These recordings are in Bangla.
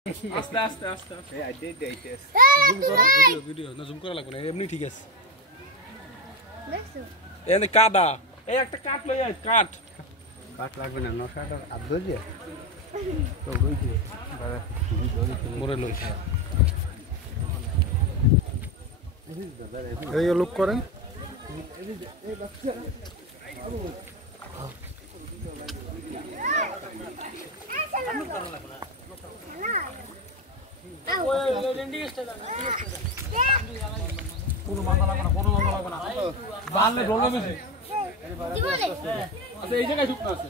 আস্তে আস্তে আস্তে এই আই ডিড দিতেছ জুম করো ভিডিও না জুম করা লাগবে না এমনি ঠিক আছে দেখছো এনে কাদা এই একটা কাট লই আয় কাট লাগবে না নশাটা আদো যে তো লই দে মোরে লই এই লুক করেন এই বাচ্চা কোনো মাথা লাগবে না বালে ঢোল বেশি কি বলে আচ্ছা এই জায়গায় শুকনো আছে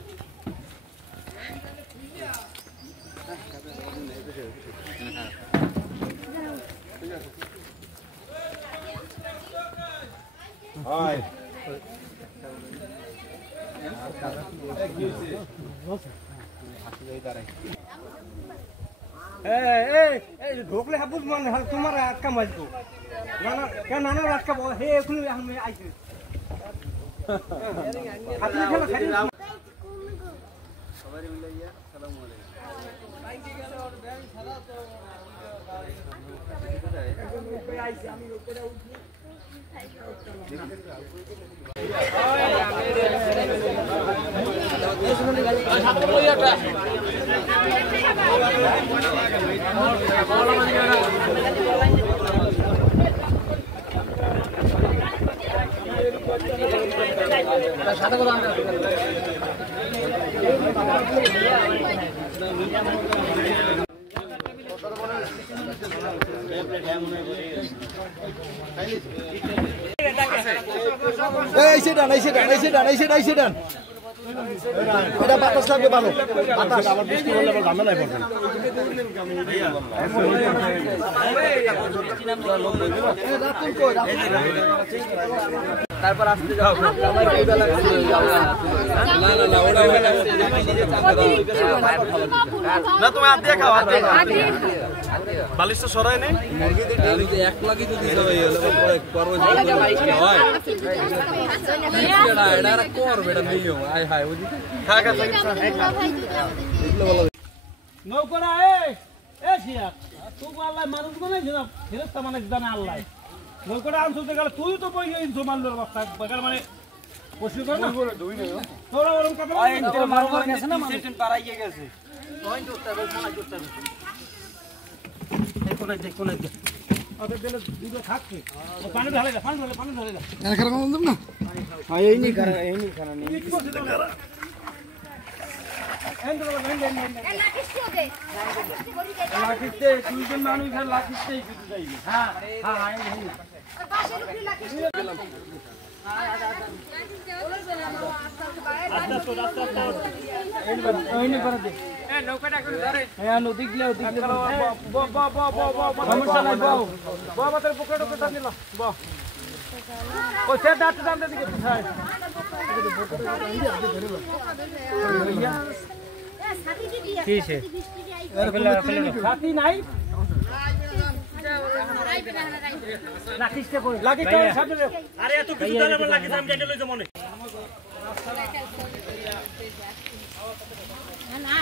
হাই এই ঢোকলে হাবুজ মনে হয় তোমার আটকা মারবো না না কেন নানা আটকা হে এখন আমি আইছি হাতে খেলা খাই সবাই মিলে ইয়া আসসালামু আলাইকুম আমি উপরে উঠি সাদা কথা এটা বাতাস লাগবে ভালো বাতাস আবার বৃষ্টি হলে আবার ঝামেলায় পড়বেন তারপর আসতে যাও না তুমি হাত দিয়ে খাও বালিশটা সরাই নেই এক লাগি যদি নৌকরা মানুষ মানে জানে আল্লাহ নৌকরা আনতে গেলে তুই তো বই মানলোর বস্তা মানে তোরা ওরকম পানি ঢালে না সাথী নাই আরে এত কিছু মনে না